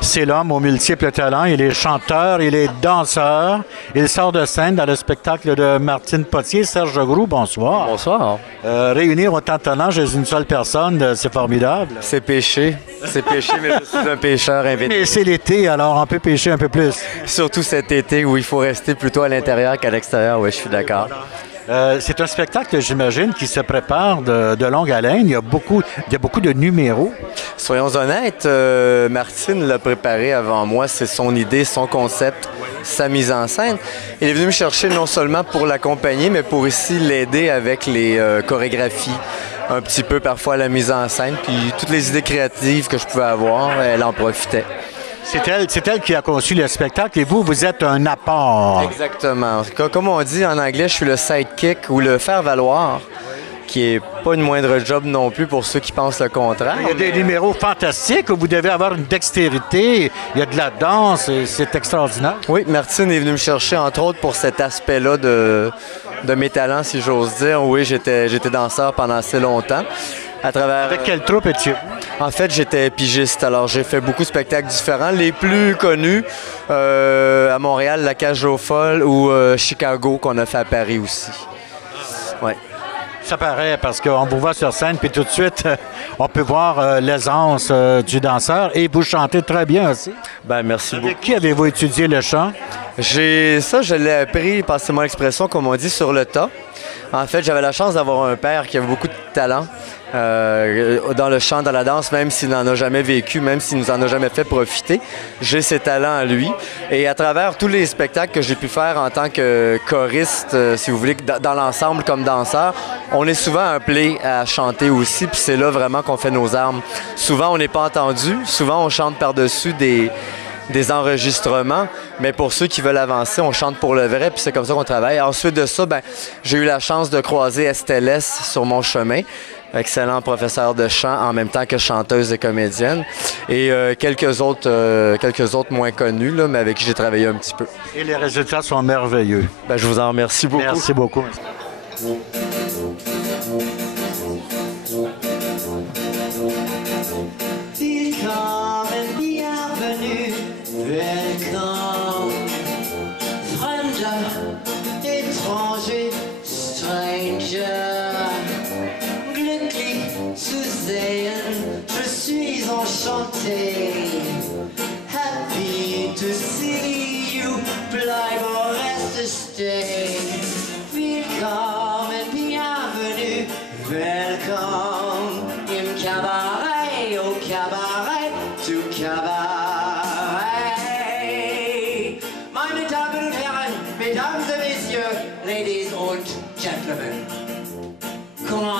C'est l'homme aux multiples talents. Il est chanteur, il est danseur. Il sort de scène dans le spectacle de Martine Potier. Serge Groux, bonsoir. Bonsoir. Réunir autant de talents chez une seule personne, c'est formidable. C'est péché. C'est péché, mais je suis un pêcheur invité. Mais c'est l'été, alors on peut pêcher un peu plus. Surtout cet été où il faut rester plutôt à l'intérieur qu'à l'extérieur. Oui, je suis d'accord. C'est un spectacle, j'imagine, qui se prépare de longue haleine. Il y a beaucoup de numéros. Soyons honnêtes, Martine l'a préparé avant moi. C'est son idée, son concept, sa mise en scène. Il est venu me chercher non seulement pour l'accompagner, mais pour aussi l'aider avec les chorégraphies, un petit peu parfois la mise en scène. Puis toutes les idées créatives que je pouvais avoir, elle en profitait. C'est elle qui a conçu le spectacle et vous êtes un apport. Exactement. Comme on dit en anglais, je suis le sidekick ou le faire-valoir, qui est pas une moindre job non plus pour ceux qui pensent le contraire. Il y a des numéros fantastiques où vous devez avoir une dextérité, il y a de la danse, c'est extraordinaire. Oui, Martine est venue me chercher, entre autres, pour cet aspect-là de mes talents, si j'ose dire. Oui, j'étais danseur pendant assez longtemps. Avec quelle troupe es-tu? En fait, j'étais pigiste. Alors, j'ai fait beaucoup de spectacles différents. Les plus connus, à Montréal, La Cage aux Folles ou Chicago, qu'on a fait à Paris aussi. Ouais. Ça paraît parce qu'on vous voit sur scène, puis tout de suite, on peut voir l'aisance du danseur et vous chantez très bien aussi. Ben merci beaucoup. Avec qui avez-vous étudié le chant? Je l'ai appris, passez-moi l'expression, comme on dit, sur le tas. En fait, j'avais la chance d'avoir un père qui avait beaucoup de talent dans le chant, dans la danse, même s'il n'en a jamais vécu, même s'il nous en a jamais fait profiter. J'ai ces talents à lui. Et à travers tous les spectacles que j'ai pu faire en tant que choriste, si vous voulez, dans l'ensemble comme danseur, on est souvent appelé à chanter aussi, puis c'est là vraiment qu'on fait nos armes. Souvent, on n'est pas entendu. Souvent, on chante par-dessus des enregistrements, mais pour ceux qui veulent avancer, on chante pour le vrai, puis c'est comme ça qu'on travaille. Ensuite de ça, j'ai eu la chance de croiser Estelle S sur mon chemin, excellent professeur de chant en même temps que chanteuse et comédienne, et quelques autres moins connus, là, mais avec qui j'ai travaillé un petit peu. Et les résultats sont merveilleux. Je vous en remercie beaucoup. Merci beaucoup. Étranger, stranger, glücklich zu sehen, je suis enchanté. Happy to see you, bleib au reste stay. Willkommen, bienvenue, welcome im Cabaret, au Cabaret, du Cabaret. Meine Damen und Herren, Mesdames et Messieurs, Ladies und Gentlemen, come on.